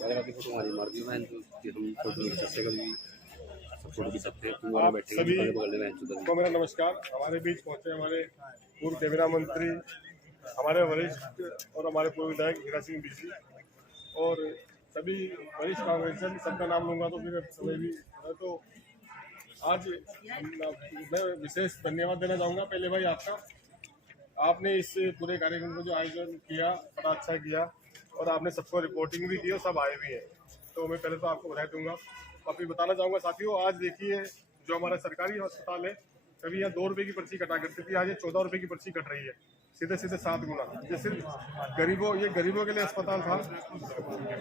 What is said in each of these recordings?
की फोटो हमारी मर्जी में कि हम फोटो खींच सकते कभी सब फोटो खींच सकते हैं। तुम आप बैठे सभी बगल में को मेरा नमस्कार। हमारे बीच पहुंचे हमारे पूर्व कैबिनेट मंत्री, हमारे वरिष्ठ और हमारे पूर्व विधायक हीरा सिंह बीसी और सभी वरिष्ठ कांग्रेसियन, सबका नाम लूंगा तो फिर समय भी है। तो आज मैं विशेष धन्यवाद देना चाहूँगा पहले भाई आपका। आपने इस पूरे कार्यक्रम को जो आयोजन किया बड़ा अच्छा किया और आपने सबको रिपोर्टिंग भी की और सब आए भी हैं, तो मैं पहले तो आपको बधाई दूंगा। अभी बताना चाहूँगा साथियों, आज देखिए जो हमारा सरकारी अस्पताल है, कभी यहाँ 2 रुपये की पर्ची कटा करती थी, आज ये 14 रुपये की पर्ची कट रही है, सीधे 7 गुना। ये सिर्फ गरीबों के लिए अस्पताल था।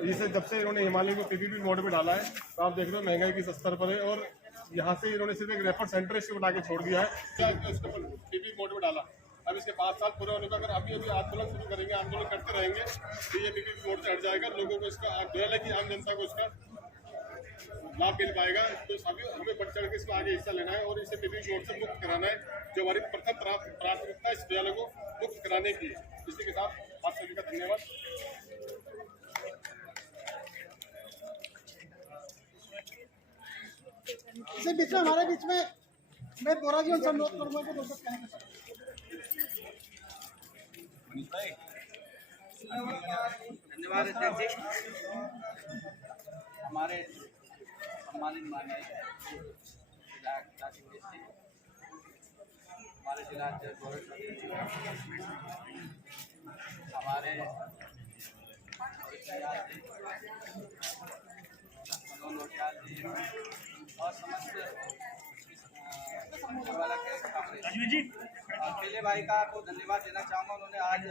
इसे जब से इन्होंने हिमालय को पीपीपी मोड में डाला है तो आप देख रहे हो महंगाई किस स्तर पर है। और यहाँ से इन्होंने सिर्फ एक रेफर सेंटर इसको बना के छोड़ दिया है, इसको पीपीपी मोड में डाला। अब इसके 5 साल पूरे होने पर अगर अभी आंदोलन शुरू करेंगे, आंदोलन करते रहेंगे तो ये पीपीपी मोड से हट जाएगा। लोगों को इसका आग्रह है कि आम जनता को इसका लाभ मिल पाएगा। तो सभी हमें बढ़ चढ़ के इसमें आगे हिस्सा लेना है और इसे पीपीपी मोड से मुक्त कराना है, जो हमारी प्रथम प्राथमिकता इस विद्यालय को मुक्त कराने की है। इसी के साथ आप सभी का धन्यवाद। इसी बीच में हमारे बीच में मैं बोरा जी उनसे अनुरोध करूंगा कि दोस्तों कहना चाहते धन्यवाद अध्यक्ष जी। हमारे सम्मानित माननीय हमारे जिला अध्यक्ष गौरव चौधरी जी, हमारे मनोज जी और समस्त वाला के पहले भाई का आपको धन्यवाद देना चाहूँगा। उन्होंने आज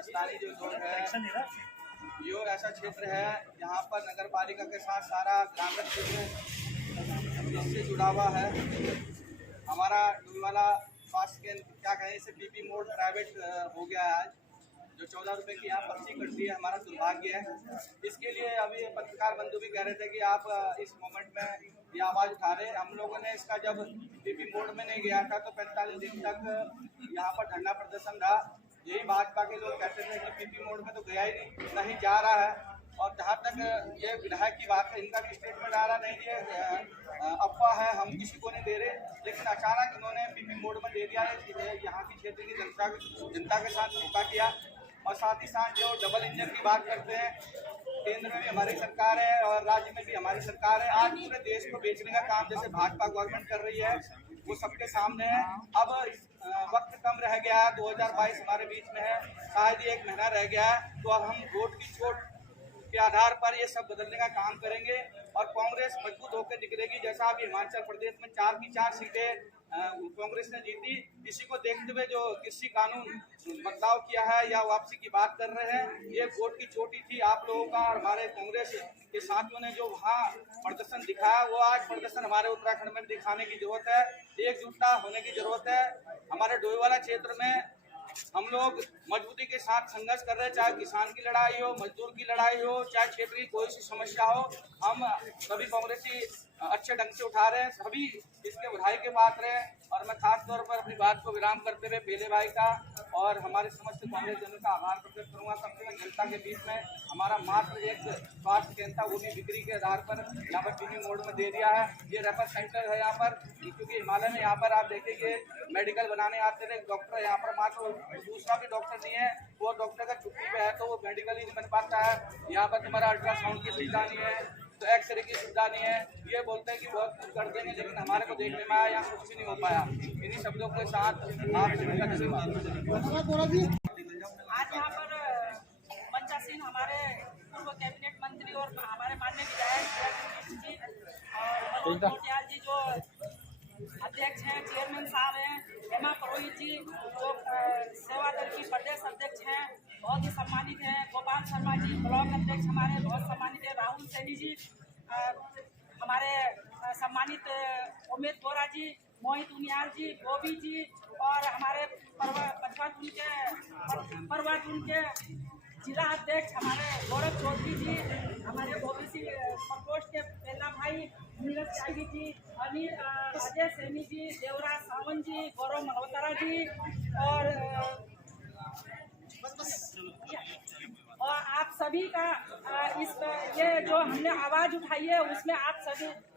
स्थानीय जो लोग है, यो ऐसा क्षेत्र है यहाँ पर नगर पालिका के साथ सारा ग्रामीण क्षेत्र इससे जुड़ा हुआ है। हमारा डूबीवाला स्वास्थ्य केंद्र क्या कहें, इसे पीपी मोड प्राइवेट हो गया है आज, जो 14 रुपये की यहाँ पर्ची कटती है, हमारा दुर्भाग्य है। इसके लिए अभी पत्रकार बंधु भी कह रहे थे कि आप इस मोमेंट में ये आवाज़ उठा रहे। हम लोगों ने इसका जब पीपी मोड में नहीं गया था तो 45 दिन तक यहाँ पर धरना प्रदर्शन रहा। यही भाजपा के लोग कहते थे कि पीपी मोड में तो गया ही नहीं जा रहा है। और जहाँ तक ये विधायक की बात है, इनका भी स्टेटमेंट आ रहा नहीं, ये अफवाह है, हम किसी को नहीं दे रहे, लेकिन अचानक इन्होंने पीपी मोड में दे दिया है। यहाँ की क्षेत्र की जनता के साथ धोखा किया। और साथ ही साथ जो डबल इंजन की बात करते हैं, केंद्र में भी हमारी सरकार है और राज्य में भी हमारी सरकार है। आज पूरे देश को बेचने का काम जैसे भाजपा गवर्नमेंट कर रही है वो सबके सामने है। अब वक्त कम रह गया है, 2022 हमारे बीच में है, शायद ही 1 महीना रह गया है। तो अब हम वोट की चोट के आधार पर ये सब बदलने का काम करेंगे और कांग्रेस मजबूत होकर निकलेगी। जैसा अभी हिमाचल प्रदेश में 4 की 4 सीटें कांग्रेस ने जीती, इसी को देखते हुए जो कृषि कानून बदलाव किया है या वापसी की बात कर रहे हैं, ये वोट की चोटी थी आप लोगों का। और हमारे कांग्रेस के साथियों ने जो वहाँ प्रदर्शन दिखाया, वो आज प्रदर्शन हमारे उत्तराखंड में दिखाने की जरूरत है। एकजुटता होने की जरूरत है। हमारे डोईवाला क्षेत्र में हम लोग मजबूती के साथ संघर्ष कर रहे हैं, चाहे किसान की लड़ाई हो, मजदूर की लड़ाई हो, चाहे क्षेत्र की कोई सी समस्या हो, हम सभी कांग्रेसी अच्छे ढंग से उठा रहे हैं, सभी इसके बधाई के पात्र हैं। और मैं खास तौर पर अपनी बात को विराम करते हुए पहले भाई का और हमारे समस्त कांग्रेस जनों का आभार प्रकट करूंगा। सबसे जनता के बीच में हमारा मात्र एक स्वास्थ्य केंद्र था, वो भी बिक्री के आधार पर यहाँ पर पीपी मोड में दे दिया है। ये रेफर सेंटर है यहाँ पर, क्योंकि हिमालय में यहाँ पर आप देखेंगे मेडिकल बनाने आते थे डॉक्टर, यहाँ पर मात्र दूसरा भी डॉक्टर नहीं है, वो डॉक्टर का छुट्टी पे है तो वो मेडिकल ही नहीं बन पाता है। यहाँ पर तुम्हारा अल्ट्रासाउंड की सुविधा नहीं है, तो एक्सरे की सुविधा नहीं है। ये बोलते हैं कि बहुत कुछ कर देंगे, लेकिन हमारे को देखने में आया यहाँ कुछ भी नहीं हो पाया। इन्हीं शब्दों के साथ आप सभी का धन्यवाद। आज यहाँ पर मंचासीन हमारे पूर्व कैबिनेट मंत्री और हमारे माननीय विधायक जी और मनोज जी जो अध्यक्ष हैं, चेयरमैन साहब हैं, हेमा पुरोहित जी जो सेवा दल की प्रदेश अध्यक्ष हैं, बहुत ही सम्मानित हैं, गोपाल शर्मा जी ब्लॉक अध्यक्ष हमारे बहुत सम्मानित है, राहुल सैनी जी हमारे सम्मानित, उमेद बोरा जी, मोहित उनियाल जी, गोभी जी और हमारे परवाटून के जिला अध्यक्ष हमारे गौरव चौधरी जी, हमारे ओबीसी प्रकोष्ठ के पहला भाई नीरज त्यागी जी, अजय सैनी जी, देवराज सावंत जी, गौरव मल्होत्रा जी और आप सब सभी का ये जो हमने आवाज उठाई है उसमें आप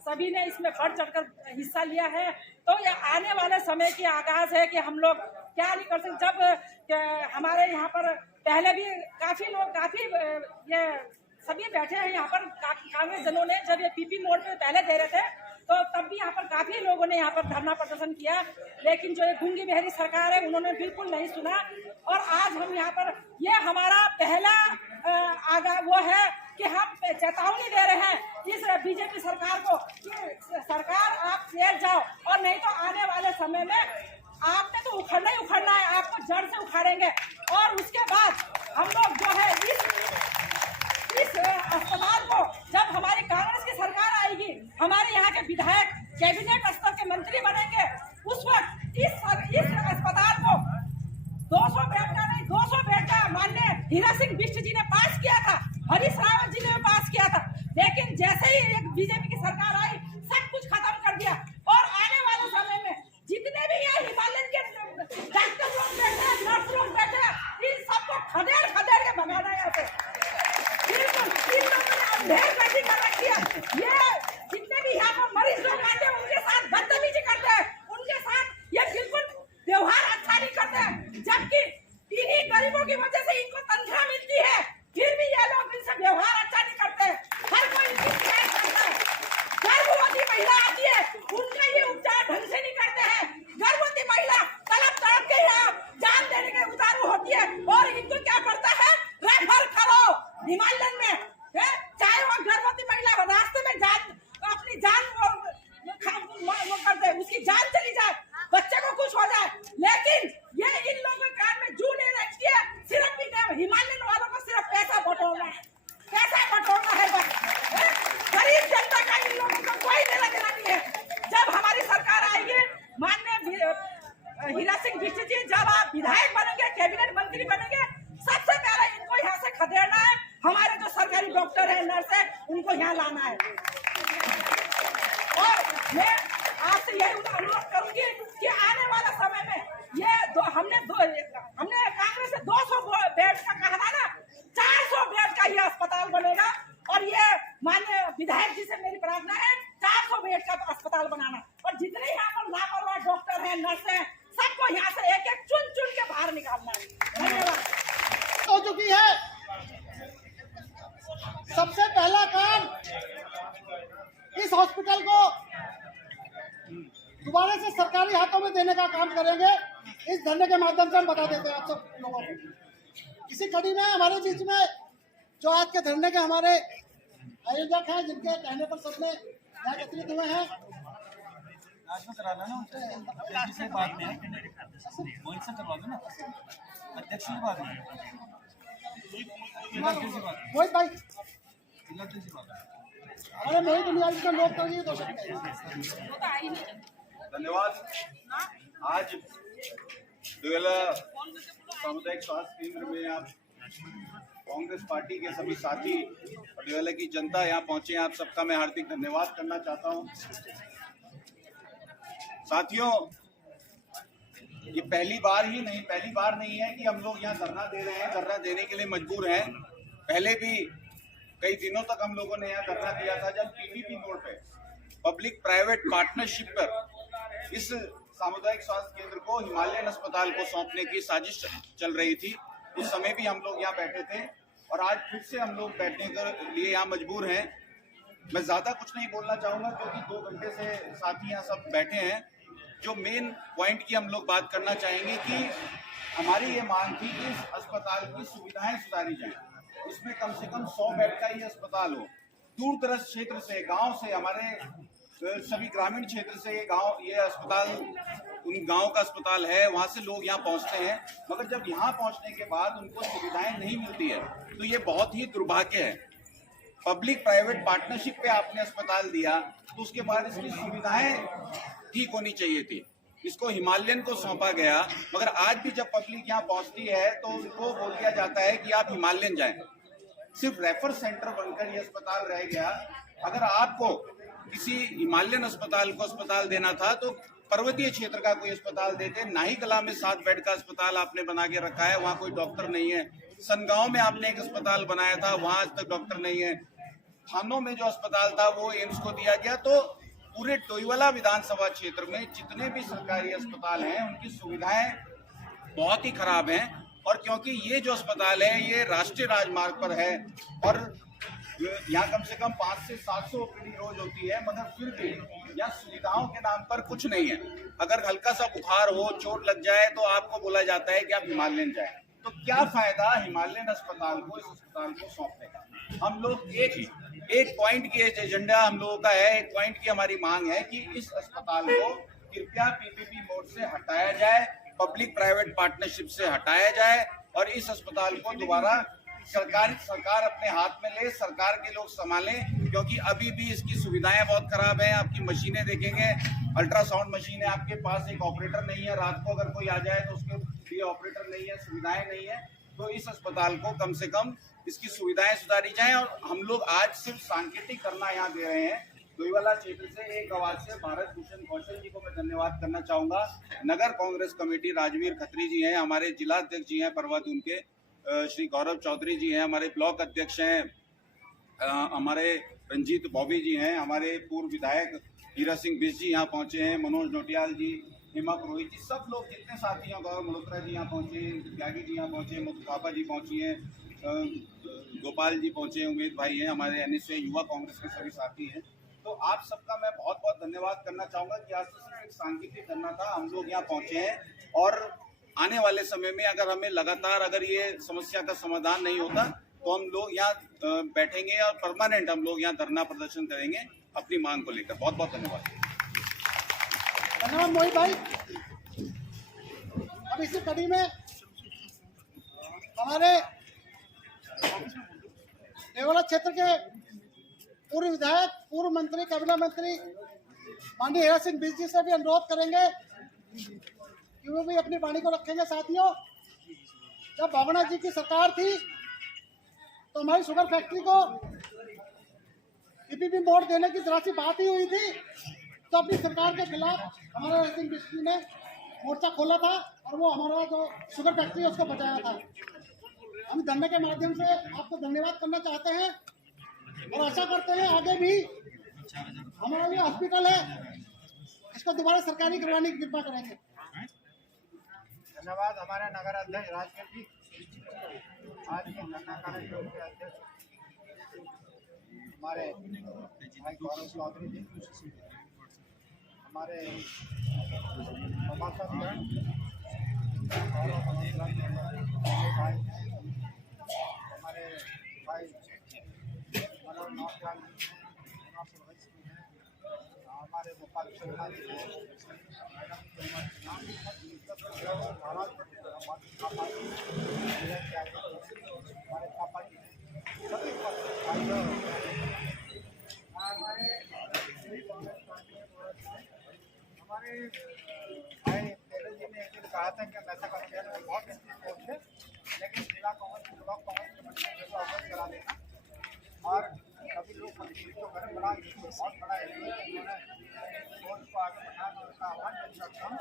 सभी ने इसमें बढ़ चढ़कर हिस्सा लिया है। तो ये आने वाले समय की आगाज है कि हम लोग क्या नहीं कर सकते। जब हमारे यहाँ पर पहले भी काफी ये सभी बैठे हैं यहाँ पर, कांग्रेस जनों ने जब ये पीपी मोड पे पहले दे रहे थे तो तब भी यहाँ पर काफी लोगों ने यहाँ पर धरना प्रदर्शन किया, लेकिन जो ये गूंगी बहरी सरकार है उन्होंने बिल्कुल नहीं सुना। और आज हम यहाँ पर ये हमारा पहला वो है कि हम चेतावनी दे रहे हैं इस बीजेपी सरकार को कि सरकार आप लेट जाओ, और नहीं तो आने वाले समय में आपने तो उखड़ना ही उखड़ना है, आपको जड़ से उखाड़ेंगे। और उसके बाद हम लोग जो है इस अस्पताल को, जब हमारी कांग्रेस की सरकार आएगी, हमारे यहाँ के विधायक कैबिनेट स्तर के मंत्री बनेंगे, उस वक्त इस अस्पताल को 200 बेड का नहीं 200 बेड का माननीय हीरा सिंह बिष्ट जी ने पास किया था, हरीश रावत जी ने पास किया था, लेकिन जैसे ही एक बीजेपी की सरकार आई सब कुछ खत्म कर दिया। और आने वाले समय में जितने भी यहाँ हिमालयन के डॉक्टर लोग बैठे, नर्स लोग बैठे, इन सबको खदेड़ के भगाना है यहाँ से। अंधेर गर्दी कर रखी है। ये जितने भी यहाँ पर मरीज लोग आते हैं उनके साथ बदतमीजी करते हैं, उनके साथ ये बिल्कुल व्यवहार अच्छा नहीं करते हैं, जबकि इन्हीं गरीबों की वजह से इनको तनख्वाह मिलती है, फिर भी ये लोग इनसे व्यवहार अच्छा नहीं करते हैं। हर कोई इनकी शिकायत करता है। गर्भवती महिला आती है, उनका ये उपचार ढंग से नहीं करते हैं। गर्भवती महिला तड़प के यहाँ जान देने के उतारू होती है, और इनको क्या पड़ता है, रेफर करो हिमालयन में, चाहे वो गर्भवती महिला रास्ते में अपनी जान वो कर दे, उसकी जान चली जाए, बच्चे को कुछ हो जाए, लेकिन ये इन लोगों के कान में जू नहीं रखती है। सिर्फ हिमालयन वालों को सिर्फ पैसा बटोरना है, बस। गरीब जनता का इन लोगों को कोई लेना देना नहीं है। जब हमारी सरकार आएगी, माननीय हीरा सिंह बिष्ट जी, जब आप विधायक बनेंगे, कैबिनेट मंत्री बनेंगे, सबसे पहले इनको यहाँ से खदेड़ना है। हमारे जो सरकारी डॉक्टर है, नर्स है, उनको यहाँ लाना है। और मैं आपसे यही अनुरोध करूंगी कि आने वाला समय में हमने कांग्रेस से 200 बेड का कहा था ना, 400 बेड का ये अस्पताल बनेगा। और ये माननीय विधायक जी से मेरी प्रार्थना है 400 बेड का अस्पताल बनाना, और जितने यहाँ पर लापरवाह डॉक्टर हैं, नर्स हैं, सबको यहाँ से एक एक चुन के बाहर निकालना है। धन्यवाद। हो चुकी है। सबसे पहला काम इस हॉस्पिटल को दोबारा से सरकारी हाथों में देने का काम करेंगे। इस धरने के माध्यम से हम बता देते हैं आप सब लोगों को। इसी कड़ी में हमारे बीच में जो आज के धरने के हमारे आयोजक हैं, जिनके कहने पर सबने यहाँ एकत्रित हुए हैं, आज में कराना ना उनसे से बात में वहीं से करवा दो ना, अध्यक्ष से बात है, मोहित भाई से बात अरे मेरी दुनिया का लोग तो ये दो सकते हैं। धन्यवाद। आज दुगला सामुदायिक स्वास्थ्य केंद्र में आप कांग्रेस पार्टी के सभी साथी और दुगला की जनता यहाँ पहुंचे, आप सबका मैं हार्दिक धन्यवाद करना चाहता हूं। साथियों, ये पहली बार नहीं है कि हम लोग यहाँ धरना दे रहे हैं, धरना देने के लिए मजबूर हैं। पहले भी कई दिनों तक हम लोगों ने यहाँ धरना दिया था, जब पीपीपी मोड पे पब्लिक प्राइवेट पार्टनरशिप पर इस सामुदायिक स्वास्थ्य केंद्र को हिमालयन अस्पताल को सौंपने की साजिश चल रही थी। उस समय भी हम लोग यहाँ बैठे थे, और आज फिर से हम लोग बैठने के लिए यहाँ मजबूर हैं। मैं ज्यादा कुछ नहीं बोलना चाहूंगा, क्योंकि 2 घंटे से साथी यहाँ सब बैठे हैं। जो मेन पॉइंट की हम लोग बात करना चाहेंगे कि हमारी ये मांग थी कि इस अस्पताल की सुविधाएं सुधारी जाएं, इसमें कम से कम 100 बेड का ये अस्पताल हो। दूर दराज क्षेत्र से, गांव से, हमारे सभी ग्रामीण क्षेत्र से ये अस्पताल उन गांव का अस्पताल है, वहां से लोग यहाँ पहुंचते हैं, मगर जब यहाँ पहुंचने के बाद उनको सुविधाएं नहीं मिलती है, तो ये बहुत ही दुर्भाग्य है। पब्लिक प्राइवेट पार्टनरशिप पे आपने अस्पताल दिया, तो उसके बाद इसकी सुविधाएं ठीक होनी चाहिए थी। इसको हिमालयन को सौंपा गया, मगर आज भी जब पब्लिक यहाँ पहुंचती है तो उनको बोल दिया जाता है कि आप हिमालयन जाएं। सिर्फ रेफर सेंटर बनकर ये अस्पताल रह गया। अगर आपको किसी हिमालयन अस्पताल को अस्पताल देना था तो पर्वतीय क्षेत्र का कोई अस्पताल देते। नाही कला में 7 बेड का अस्पताल आपने बना के रखा है, वहाँ कोई डॉक्टर नहीं है, सनगांव में आपने एक अस्पताल बनाया था, वहां आज तक डॉक्टर नहीं है। थानों में जो अस्पताल था वो एम्स को दिया गया। तो पूरे डोईवाला विधानसभा क्षेत्र में जितने भी सरकारी अस्पताल हैं उनकी सुविधाएं बहुत ही खराब हैं। और क्योंकि ये जो अस्पताल है ये राष्ट्रीय राजमार्ग पर है और यहाँ कम से कम 500 से 700 ओपीडी रोज होती है, मगर फिर भी यहाँ सुविधाओं के नाम पर कुछ नहीं है। अगर हल्का सा बुखार हो, चोट लग जाए तो आपको बोला जाता है कि आप हिमालयन जाएं। तो क्या फायदा हिमालयन अस्पताल को इस अस्पताल को सौंपने का। हम लोग एक पॉइंट की एजेंडा हम लोगों का है, एक पॉइंट की हमारी मांग है कि इस अस्पताल को कृपया पीपीपी मोड से हटाया जाए, पब्लिक प्राइवेट पार्टनरशिप से हटाया जाए और इस अस्पताल को दोबारा सरकार अपने हाथ में ले, सरकार के लोग संभालें। क्योंकि अभी भी इसकी सुविधाएं बहुत खराब हैं। आपकी मशीनें देखेंगे, अल्ट्रासाउंड मशीन है, आपके पास एक ऑपरेटर नहीं है, रात को अगर कोई आ जाए तो उसके लिए ऑपरेटर नहीं है, सुविधाएं नहीं है। तो इस अस्पताल को कम से कम इसकी सुविधाएं सुधारी जाएं। और हम लोग आज सिर्फ सांकेतिक करना यहाँ दे रहे हैं। डोईवाला क्षेत्र से एक आवाज से भारत भूषण कौशल जी को मैं धन्यवाद करना चाहूंगा। नगर कांग्रेस कमेटी राजवीर खत्री जी हैं, हमारे जिला अध्यक्ष जी हैं परवादून के, श्री गौरव चौधरी जी हैं, हमारे ब्लॉक अध्यक्ष हैं, हमारे रंजीत बॉबी जी हैं, हमारे पूर्व विधायक हीरा सिंह बिस जी यहाँ पहुंचे हैं, मनोज नोटियाल जी, हेमा पुरोहित जी, सब लोग जितने साथी हैं, गौरव मल्होत्रा जी यहाँ पहुंचे, त्यागी जी यहाँ पहुंचे, मुख्य थापा जी पहुंची हैं, गोपाल जी पहुंचे, उमेद भाई हैं, हमारे NSA युवा कांग्रेस के सभी साथी हैं। तो आप सबका मैं बहुत बहुत धन्यवाद करना चाहूंगा कि आज तो सिर्फ एक सांकेतिक करना था, हम लोग यहाँ पहुंचे हैं। और आने वाले समय में अगर हमें लगातार अगर ये समस्या का समाधान नहीं होता तो हम लोग यहाँ बैठेंगे और परमानेंट हम लोग यहाँ धरना प्रदर्शन करेंगे अपनी मांग को लेकर। बहुत बहुत धन्यवाद। धन्यवाद मोहित भाई। अब इसी कड़ी में हमारे डोईवाला क्षेत्र के पूर्व विधायक, पूर्व मंत्री, कैबिनेट मंत्री माननीय हीरा सिंह बिस जी से भी अनुरोध करेंगे कि वो भी अपनी वाणी को रखेंगे। साथियों, जब भावना जी की सरकार थी तो हमारी शुगर फैक्ट्री को पीपीपी मोड देने की जरा सी बात ही हुई थी तो अपनी सरकार के खिलाफ हमारे हीरा सिंह बिस जी ने मोर्चा खोला था और वो हमारा जो शुगर फैक्ट्री है उसको बचाया था। हम धरने के माध्यम से आपको धन्यवाद करना चाहते हैं और आशा करते हैं आगे भी हमारा ये हॉस्पिटल है इसको दोबारा सरकारी करवाने की कृपा करेंगे। धन्यवाद हमारे नगर अध्यक्ष राजवीर जी, आज के धरना कार्यक्रम के अध्यक्ष हमारे भाई गौरव चौधरी जी, हमारे सभासदगण भाई, हमारे भाई मनोज नौटियाल जी, हमारे गोपाल शर्मा जी, हमारे पापा जी, सभी हमारे भाई तेलू जी ने एक दिन कहा था कि हम ऐसा करते हैं बहुत अच्छी सोच है, लेकिन जिला कांग्रेस ब्लॉक कांग्रेस कमेटी ने अवगत करा देना और सभी लोग कंट्री को करें। बड़ा बहुत बड़ा सोच को आगे बढ़ाने का आह्वान करता हूँ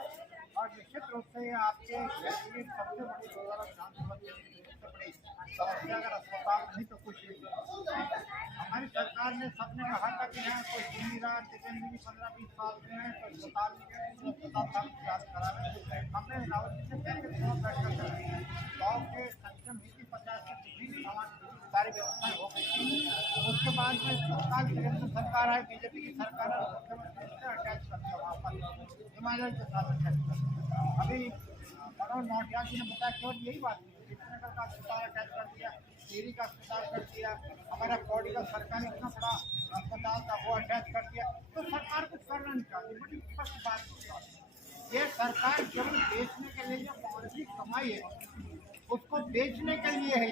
और निश्चित रूप से ये आपके सबसे बड़ी विधानसभा की सबसे बड़ी समस्या अगर अस्पताल नहीं तो कुछ नहीं। हमारी सरकार ने सबने कहा था कि यहाँ कोई सुन नहीं रहा, दिव्यांग भी 15-20 साल के हैं तो अस्पताल करा रहे। हमने रावत जी से बैठकर गाँव के संख्या नीति 50 से सारी व्यवस्थाएं हो गई थी। उसके बाद में तत्काल केंद्र सरकार है, बीजेपी की सरकार है, मुख्यमंत्री से अटैच करते हैं वहाँ पर हिमालय के साथ अटैच करते। अभी मनोज नौटियाल जी ने बताया केवल यही बात नहीं, श्रीनगर का अस्पताल अटैच कर दिया, टिहरी का अस्पताल कर दिया, हमारा पौड़ी का सरकारी इतना बड़ा अस्पताल था वो अटैच कर दिया। तो सरकार कुछ करना नहीं चाहती, बड़ी स्पष्ट बात है। ये सरकार केवल बेचने के लिए जो कांग्रेस कमाई है उसको बेचने के लिए है।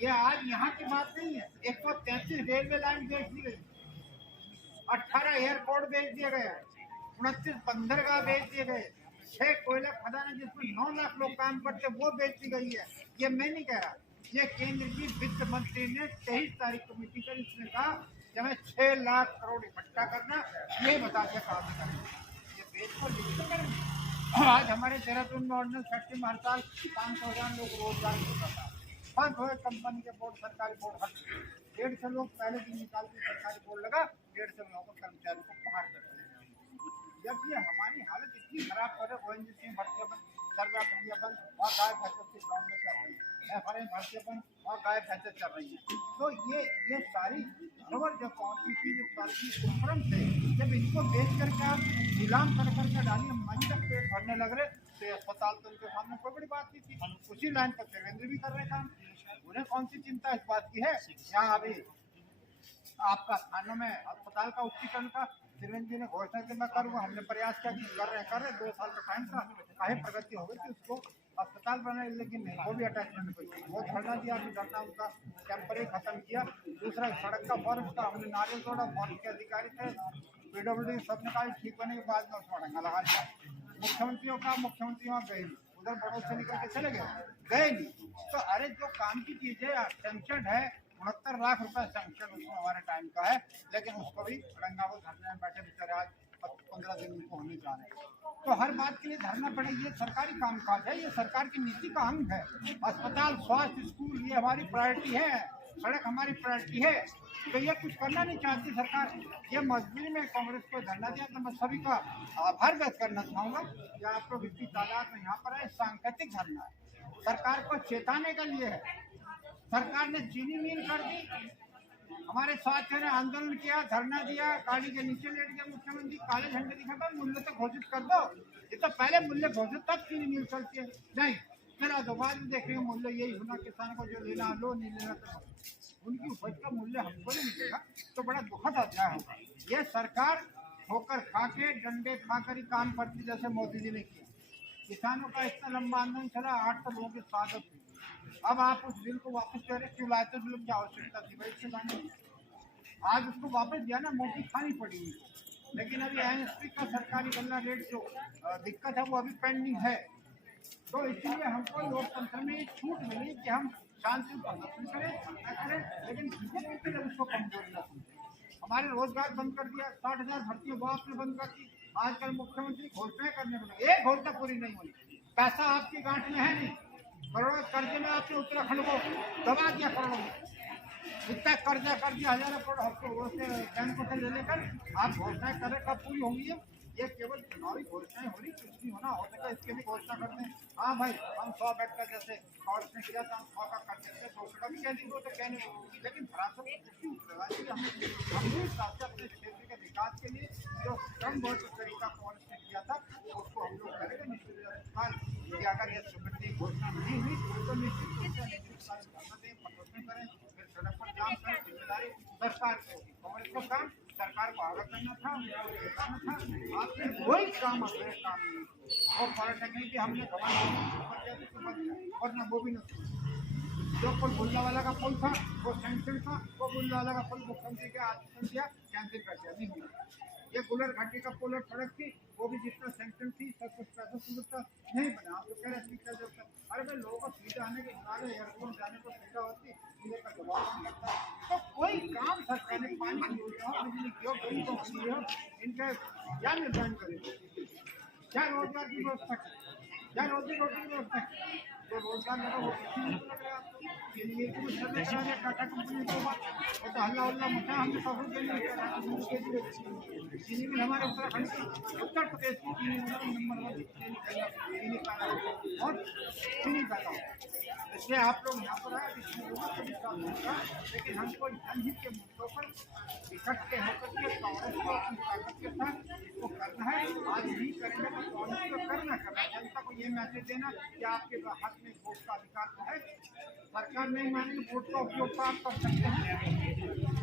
ये आज यहाँ की बात नहीं है। 133 रेलवे लाइन बेच दी गई, 18 एयरपोर्ट बेच दिए गए, 29 बंदरगाह बेच दिए गए, 6 कोयला खदानें जिसमें 9 लाख लोग काम करते वो बेच दी गई है। ये मैं नहीं कह रहा, ये केंद्र की वित्त मंत्री ने 23 तारीख को मीटिंग कर इसने कहा कि हमें 6 लाख करोड़ इकट्ठा करना, ये बता के काम करेंगे। ये बेच को लिख करेंगे आज हमारे देहरादून में ऑर्डिनेंस फैक्ट्री में हर साल 500,000 लोग रोजगार करता है। बंद हुए कंपनी के बोर्ड, सरकारी बोर्ड हट 150 लोग पहले दिन निकालते सरकारी बोर्ड लगा, 150 लोगों को कर्मचारी को बाहर कर दिया। जब ये हमारी हालत इतनी खराब कर रहे, ONGC में भर्तियां बंद, सर्वे भर्तियां बंद, वहाँ गाय भैंसों की ग्राउंड में चल रही है, FRI भर्तियां बंद, वहाँ गाय भैंसें चल रही हैं। तो ये सारी खबर जो पहुंची थी, जो सारी उपक्रम थे, जब इनको देख करके आप नीलाम कर करके डालिए, मन तक पेट भरने लग रहे, तो अस्पताल तो उनके सामने कोई बड़ी बात नहीं थी। उसी लाइन पर देवेंद्र भी कर रहे काम, उन्हें कौन सी चिंता इस बात की है। यहाँ अभी आपका थानों में अस्पताल का उच्चीकरण का त्रिवेंद्र जी ने घोषणा की मैं करूँगा, हमने प्रयास किया कि कर रहे 2 साल का टाइम था, काहे प्रगति हो गई कि उसको अस्पताल बनाए, लेकिन नहीं, वो भी अटैचमेंट हुई, वो धरना दिया, अभी धरना उनका टेम्परेरी खत्म किया। दूसरा सड़क का फॉरेस्ट का हमने नारियल तोड़ा, फॉरेस्ट के अधिकारी थे, PWD सबने कहा ठीक होने के बाद में उसमें डंगा लगा दिया। मुख्यमंत्री वहाँ गए नहीं, उधर बड़ों से निकल के चले गए नहीं। तो अरे जो काम की चीज है सैंक्शन है, 69 लाख रुपए सैंक्शन उसमें हमारे टाइम का है, लेकिन उसको भी रंगा वो धरने में बैठे बेचारे आज 15 दिन उनको होने जा रहे हैं। तो हर बात के लिए धरना पड़ेगी, ये सरकारी कामकाज है, ये सरकार की नीति का अंग है। अस्पताल, स्वास्थ्य, स्कूल ये हमारी प्रायोरिटी है, सड़क हमारी प्रायोरिटी है। तो ये कुछ करना नहीं चाहती सरकार, ये मजबूरी में कांग्रेस को धरना दिया। तो मैं सभी का आभार व्यक्त करना चाहूँगा कि आप लोग इतनी तादाद में यहाँ पर है। सांकेतिक धरना है, सरकार को चेताने के लिए है। सरकार ने चीनी मिल कर दी, हमारे साथियों ने आंदोलन किया, धरना दिया, गाड़ी के नीचे लेट गया मुख्यमंत्री, काले झंडे दिखाता, मूल्य तो घोषित कर दो। ये तो पहले मूल्य घोषित तब चीनी मिल सकती है, नहीं फिर दो बाद में देखेंगे मूल्य यही होना, किसान को जो लेना लो, नहीं लेना तो उनकी उपज का मूल्य हमको नहीं मिलेगा, तो बड़ा दुखद अध्याय होगा। ये सरकार ठोकर खा के, डंडे खाकर ही काम करती, जैसे मोदी जी ने किया। किसानों का इतना लंबा आंदोलन चला, 8 लोगों की स्वागत हुई। अब आप उस बिल को वापस कह रहे, क्यों लाए थे बिल की आवश्यकता थी भाई, इससे लाने आज उसको वापस दिया ना, मोटी खानी पड़ी उनको। लेकिन अभी NSP का सरकारी गन्ना रेट जो दिक्कत है वो अभी पेंडिंग है। तो इसलिए हमको लोकतंत्र में छूट मिली कि हम शांति प्रदर्शन करें, लेकिन बीजेपी ने उसको कमजोरी न समझे। हमारे रोजगार बंद कर दिया, 60,000 भर्तियां वो आपने बंद कर दी। आजकल मुख्यमंत्री घोषणाएं करने में लगे, एक घोषणा पूरी नहीं होनी, पैसा आपकी गांठ में है नहीं, करोड़ों कर्जे में आपने उत्तराखंड को दबा दिया, करोड़ों में इतना कर्जा कर दिया, हजारों करोड़ बैंकों से ले लेकर आप घोषणाएं कर रहे, कब पूरी होंगी? ये केवल चुनावी घोषणाएं हो रही, कुछ नहीं होना हो सका, इसके भी घोषणा करते हैं। हाँ भाई, हम 100 बेड का जैसे कांग्रेस ने किया था, हम 100 का कर देते, 200 का भी कह दी, वो तो कहने, लेकिन अपने क्षेत्र के विकास के लिए जो कम बहुत तरीका कांग्रेस ने किया था, उसको हम लोग करेंगे निश्चित। अगर ये सुगंधी घोषणा नहीं हुई तो निश्चित रूप से प्रदर्शन करें, फिर सड़क पर जाम करें, जिम्मेदारी सरकार की होगी। कांग्रेस का काम सरकार को आगे करना था, आपने कोई काम अपने काम नहीं। और पॉलिटेक्निक की हमने और ना वो भी नहीं, जो पुल बुल्लावाला का पुल था वो सैंक्शन था, वो बुल्लावाला का पुल मुख्यमंत्री के आदेश दिया, कैंसिल कर दिया, नहीं मिला। ये गुलर घाटी का पुल और सड़क थी, वो भी जितना सैंक्शन थी सब कुछ पैसा नहीं बना। आप लोग कह रहे हैं अरे भाई, लोगों को सीधा आने के बाद एयरपोर्ट जाने को सुविधा होती, सीधे का जवाब नहीं लगता। तो कोई काम सरकार ने पानी की योजना हो, बिजली की हो, गरीब को हो, इनका क्या निर्धारण करें, क्या रोजगार की व्यवस्था करें, क्या रोजी रोटी की व्यवस्था करें। तो रोजगार लगा वो किसी नहीं लग रहा है। टाटा कंपनी को वो तो हल्ला उल्ला मचा, हमने सफर के लिए चीनी मिल हमारे उत्तराखंड की, उत्तर प्रदेश की चीनी मिल नंबर 1 चीनी पैदा हो। इसलिए आप लोग यहाँ पर आए, लेकिन हमको जनहित के मुद्दों पर इकट्ठे होकर के कांग्रेस को अपनी ताकत के साथ इसको करना है। आज नहीं करेंगे तो कांग्रेस को करना है, जनता को ये मैसेज देना कि आपके हाथ में वोट का अधिकार तो है। सरकार नहीं मानेगी, वोट का उपयोग तो आप कर सकते हैं।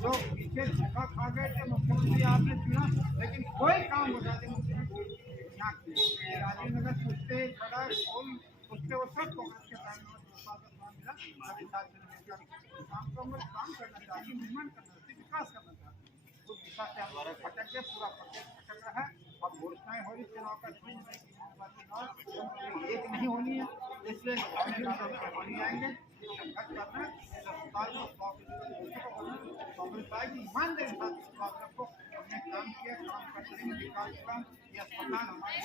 जो पीछे धोखा खा गए थे, मुख्यमंत्री आपने चुना, लेकिन कोई काम बता दें मुख्यमंत्री यहाँ राजीव नगर पूछते सड़क पुल उसके वो सब कांग्रेस के टाइम में मिला। अभी काम करना चाहिए, निर्माण करना चाहिए, विकास करना चाहिए। उस दिशा से हमारा भटक के पूरा प्रदेश भटक रहा है। अब घोषणाएं हो रही, चुनाव का एक नहीं होनी है, इसलिए आएंगे संघर्ष करना है। कांग्रेस आएगी, ईमानदारी के साथ हमने काम किया, काम करते हैं, विकास काम, ये अस्पताल हमारे